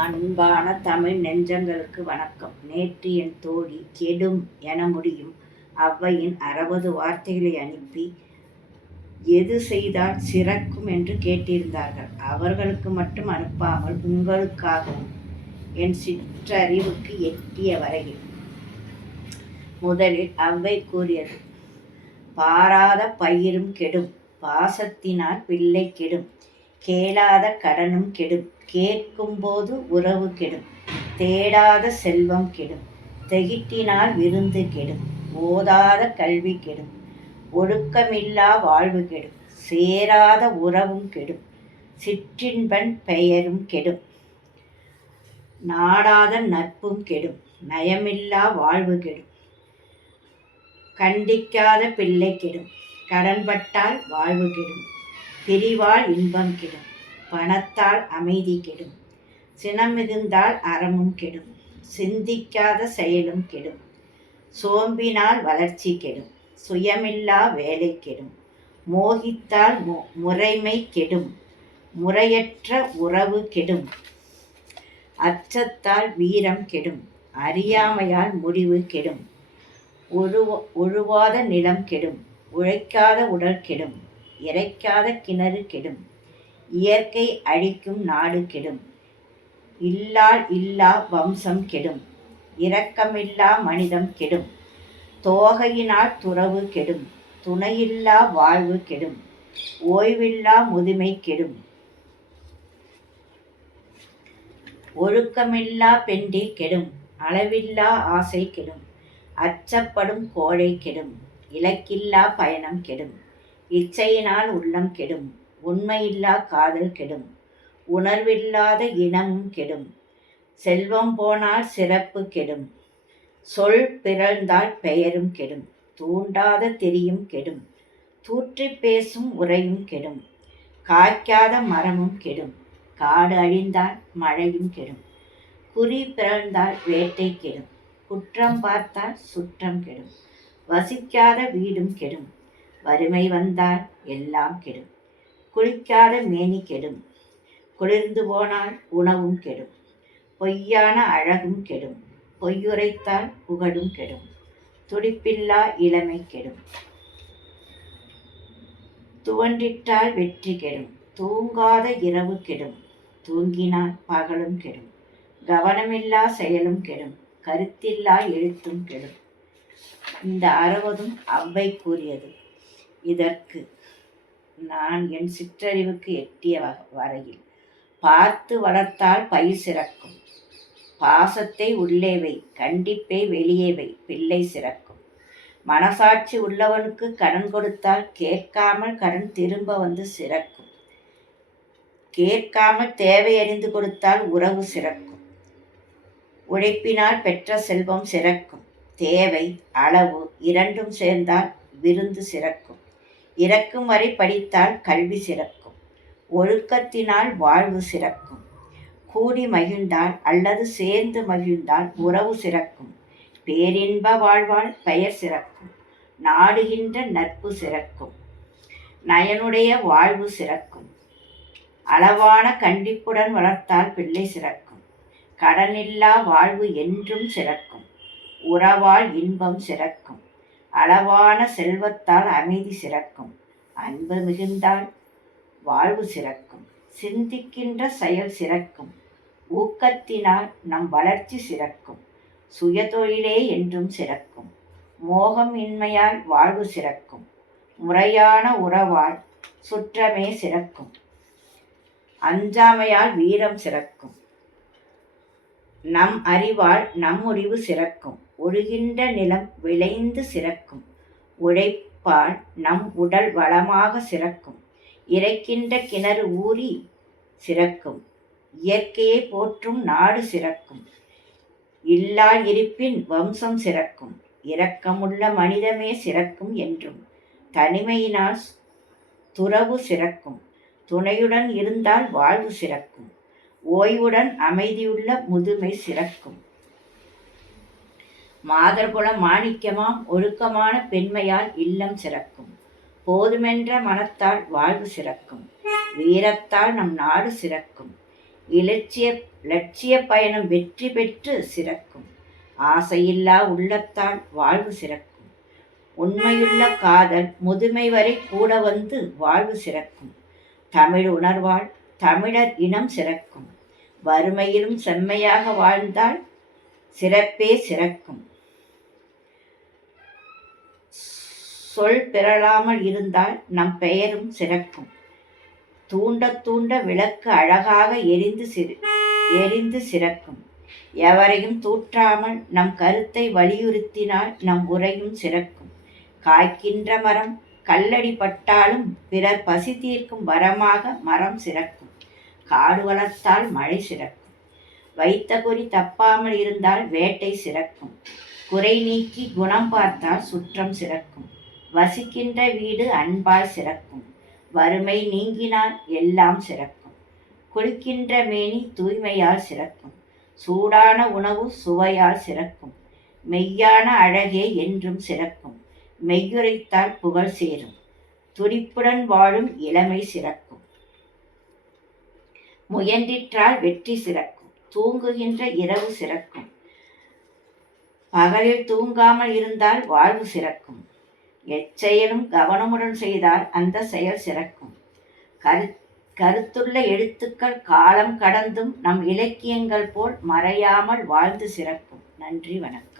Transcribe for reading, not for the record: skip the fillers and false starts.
அன்பான தமிழ் நெஞ்சங்களுக்கு வணக்கம். நேற்று என் தோழி கெடும் என முடியும் ஔவையின் 60 வார்த்தைகளை அனுப்பி எது செய்தால் சிறக்கும் என்று கேட்டிருந்தார்கள். அவர்களுக்கு மட்டும் அனுப்பாமல் உங்களுக்காகவும் என் சிற்றறிவுக்கு எட்டிய வரையில். முதலில் ஔவை கூறியது, பாராத பயிரும் கெடும், பாசத்தினால் பிள்ளை கெடும், கேளாத கடனும் கெடும், கேட்கும்போது உறவு கெடும், தேடாத செல்வம் கெடும், தெகிட்டினால் விருந்து கெடும், ஓதாத கல்வி கெடும், ஒழுக்கமில்லா வாழ்வு கெடும், சேராத உறவும் கெடும், சிற்றின்பன் பெயரும் கெடும், நாடாத நட்பும் கெடும், நயமில்லா வாழ்வு கெடும், கண்டிக்காத பிள்ளை கெடும், கடன்பட்டால் வாழ்வு கெடும், பிரிவால் இன்பம் கெடும், பணத்தால் அமைதி கெடும், சினம் மிகுந்தால் அறமும் கெடும், சிந்திக்காத செயலும் கெடும், சோம்பினால் வளர்ச்சி கெடும், சுயமில்லா வேலை கெடும், மோகித்தால் முறைமை கெடும், முறையற்ற உறவு கெடும், அச்சத்தால் வீரம் கெடும், அறியாமையால் முடிவு கெடும், உழுவாத நிலம் கெடும், உழைக்காத உடல் கெடும், இறைக்காத கிணறு கெடும், இயற்கை அழிக்கும் நாடு கெடும், இல்லா வம்சம் கெடும், இரக்கமில்லா மனிதம் கெடும், தோகையினால் துறவு கெடும், துணையில்லா வாழ்வு கெடும், ஓய்வில்லா முதுமை கெடும், ஒழுக்கமில்லா பெண்டி கெடும், அளவில்லா ஆசை கெடும், அச்சப்படும் கோழை கெடும், இலக்கில்லா பயணம் கெடும், இச்சையினால் உள்ளம் கெடும், உண்மையில்லா காதல் கெடும், உணர்வில்லாத இனமும் கெடும், செல்வம் போனால் சிறப்பு கெடும், சொல் பிறழ்ந்தால் பெயரும் கெடும், தூண்டாத திரியும் கெடும், தூற்றி பேசும் உரையும் கெடும், காய்க்காத மரமும் கெடும், காடு அழிந்தால் மழையும் கெடும், குறி பிறழ்ந்தால் வேட்டை கெடும், குற்றம் பார்த்தால் சுற்றம் கெடும், வசிக்காத வீடும் கெடும், வறுமை வந்தால் எல்லாம் கெடும், குளிக்காத மேனி கெடும், குளிர்ந்து போனால் உணவும் கெடும், பொய்யான அழகும் கெடும், பொய்யுரைத்தால் புகழும் கெடும், துடிப்பில்லா இளமை கெடும், துவண்டிட்டால் வெற்றி கெடும், தூங்காத இரவு கெடும், தூங்கினால் பகலும் கெடும், கவனமில்லா செயலும் கெடும், கருத்தில்லா எழுத்தும் கெடும். இந்த 60 ஔவை கூறியது. இதற்கு நான் என் சிற்றறிவுக்கு எட்டிய வரையில், பார்த்து வளர்த்தால் பயிர் சிறக்கும், பாசத்தை உள்ளே வை, கண்டிப்பை வெளியே வை, பிள்ளை சிறக்கும், மனசாட்சி உள்ளவனுக்கு கடன் கொடுத்தால் கேட்காமல் கடன் திரும்ப வந்து சிறக்கும், கேட்காமல் தேவை அறிந்து கொடுத்தால் உறவு சிறக்கும், உழைப்பினால் பெற்ற செல்வம் சிறக்கும், தேவை அளவு இரண்டும் சேர்ந்தால் விருந்து சிறக்கும், இறக்கும் வரை படித்தால் கல்வி சிறக்கும், ஒழுக்கத்தினால் வாழ்வு சிறக்கும், கூடி மகிழ்ந்தால் அல்லது சேர்ந்து மகிழ்ந்தால் உறவு சிறக்கும், பேரின்ப வாழ்வால் பெயர் சிறக்கும், நாடுகின்ற நட்பு சிறக்கும், நயனுடைய வாழ்வு சிறக்கும், அளவான கண்டிப்புடன் வளர்த்தால் பிள்ளை சிறக்கும், கடனில்லா வாழ்வு என்றும் சிறக்கும், உறவால் இன்பம் சிறக்கும், அளவான செல்வத்தால் அமைதி சிறக்கும், அன்பு மிகுந்தால் வாழ்வு சிறக்கும், சிந்திக்கின்ற செயல் சிறக்கும், ஊக்கத்தினால் நம் வளர்ச்சி சிறக்கும், சுயதொழிலே என்றும் சிறக்கும், மோகம் இன்மையால் வாழ்வு சிறக்கும், முறையான உறவால் சுற்றமே சிறக்கும், அஞ்சாமையால் வீரம் சிறக்கும், நம் அறிவால் நம் முடிவு சிறக்கும், ஒழுகின்ற நிலம் விளைந்து சிறக்கும், உழைப்பால் நம் உடல் வளமாக சிறக்கும், இறைக்கின்ற கிணறு ஊறி சிறக்கும், இயற்கையை போற்றும் நாடு சிறக்கும், இல்லால் இருப்பின் வம்சம் சிறக்கும், இரக்கமுள்ள மனிதமே சிறக்கும் என்றும், தனிமையினால் துறவு சிறக்கும், துணையுடன் இருந்தால் வாழ்வு சிறக்கும், ஓய்வுடன் அமைதியுள்ள முதுமை சிறக்கும், மாதர்குல மாணிக்கமாம் ஒழுக்கமான பெண்மையால் இல்லம் சிறக்கும், போதுமென்ற மனத்தால் வாழ்வு சிறக்கும், வீரத்தால் நம் நாடு சிறக்கும், லட்சிய பயணம் வெற்றி பெற்று சிறக்கும். ஆசையில்லா உள்ளத்தால் வாழ்வு சிறக்கும். உண்மையுள்ள காதல் முதுமை வரை கூட வந்து வாழ்வு சிறக்கும். தமிழ் உணர்வால் தமிழர் இனம் சிறக்கும். வறுமையிலும் செம்மையாக வாழ்ந்தால் சிறப்பே சிறக்கும். சொல் பிறழாமல் இருந்தால் நம் பெயரும் சிறக்கும். தூண்ட தூண்ட விளக்கு அழகாக எரிந்து சிறக்கும். எவரையும் தூற்றாமல் நம் கருத்தை வலியுறுத்தினால் நம் உரையும் சிறக்கும். காய்க்கின்ற மரம் கல்லடி பட்டாலும் பிறர் பசி தீர்க்கும் வரமாக மரம் சிறக்கும். காடு வளர்த்தால் மழை சிறக்கும். வைத்த குறி தப்பாமல் இருந்தால் வேட்டை சிறக்கும். குறை நீக்கி குணம் பார்த்தால் சுற்றம் சிறக்கும். வசிக்கின்ற வீடு அன்பால் சிறக்கும். வறுமை நீங்கினால் எல்லாம் சிறக்கும். குளிக்கின்ற மேனி தூய்மையால் சிறக்கும். சூடான உணவு சுவையால் சிறக்கும். மெய்யான அழகே என்றும் சிறக்கும். மெய்யுரைத்தால் புகழ் சேரும். துடிப்புடன் வாழும் இளமை சிறக்கும். முயன்றிற்றால் வெற்றி சிறக்கும். தூங்குகின்ற இரவு சிறக்கும். பகலில் தூங்காமல் இருந்தால் வாழ்வு சிறக்கும். எச்செயலும் கவனமுடன் செய்தால் அந்த செயல் சிறக்கும். கருத்துள்ள எழுத்துக்கள் காலம் கடந்தும் நம் இலக்கியங்கள் போல் மறையாமல் வாழ்ந்து சிறக்கும். நன்றி, வணக்கம்.